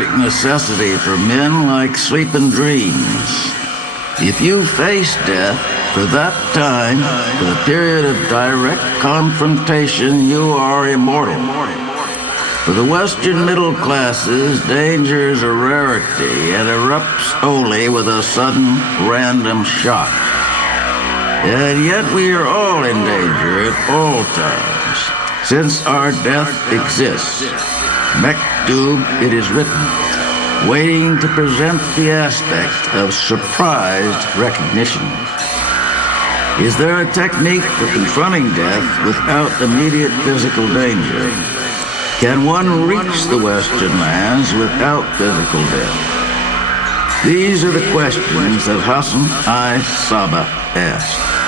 tragic necessity for men like sleeping dreams. If you face death for that time, for the period of direct confrontation, you are immortal. For the Western middle classes, danger is a rarity and erupts only with a sudden, random shock. And yet we are all in danger at all times, since our death exists. Mektub, it is written, waiting to present the aspect of surprised recognition. Is there a technique for confronting death without immediate physical danger? Can one reach the Western lands without physical death? These are the questions that Hassan I. Sabbah asked.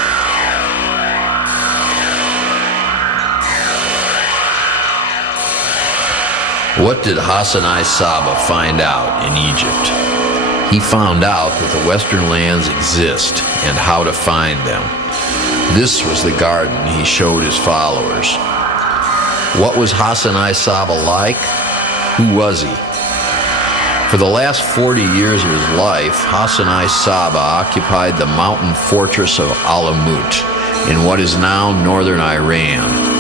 What did Hassan I. Sabbah find out in Egypt? He found out that the Western lands exist and how to find them. This was the garden he showed his followers. What was Hassan I. Sabbah like? Who was he? For the last 40 years of his life, Hassan I. Sabbah occupied the mountain fortress of Alamut in what is now northern Iran.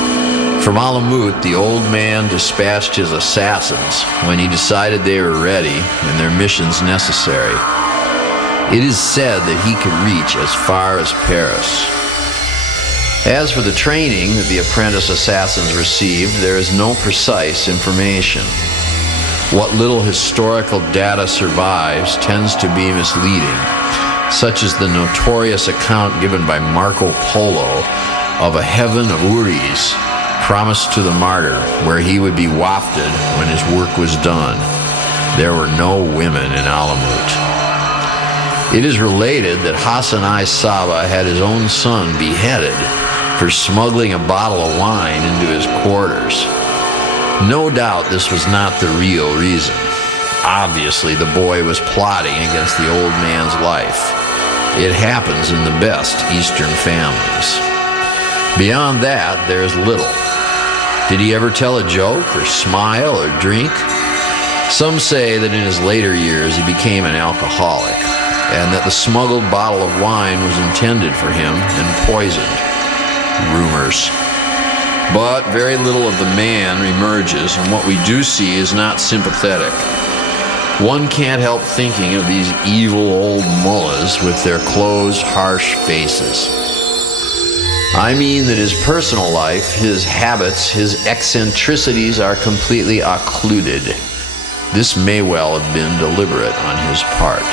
From Alamut, the old man dispatched his assassins when he decided they were ready and their missions necessary. It is said that he could reach as far as Paris. As for the training that the apprentice assassins received, there is no precise information. What little historical data survives tends to be misleading, such as the notorious account given by Marco Polo of a heaven of Uris promised to the martyr, where he would be wafted when his work was done. There were no women in Alamut. It is related that Hassan I. Sabbah had his own son beheaded for smuggling a bottle of wine into his quarters. No doubt this was not the real reason. Obviously, the boy was plotting against the old man's life. It happens in the best Eastern families. Beyond that, there is little. Did he ever tell a joke or smile or drink? Some say that in his later years he became an alcoholic, and that the smuggled bottle of wine was intended for him and poisoned. Rumors. But very little of the man emerges, and what we do see is not sympathetic. One can't help thinking of these evil old mullahs with their closed, harsh faces. I mean that his personal life, his habits, his eccentricities are completely occluded. This may well have been deliberate on his part.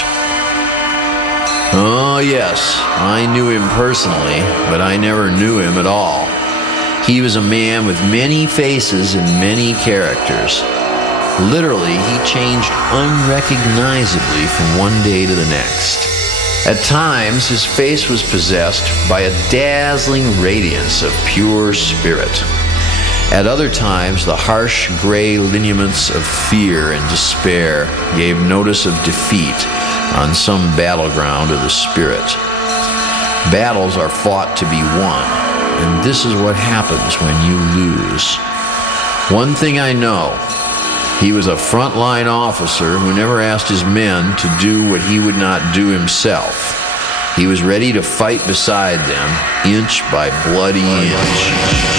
Oh yes, I knew him personally, but I never knew him at all. He was a man with many faces and many characters. Literally, he changed unrecognizably from one day to the next. At times, his face was possessed by a dazzling radiance of pure spirit. At other times, the harsh gray lineaments of fear and despair gave notice of defeat on some battleground of the spirit. Battles are fought to be won, and this is what happens when you lose. One thing I know, he was a frontline officer who never asked his men to do what he would not do himself. He was ready to fight beside them, inch by bloody inch.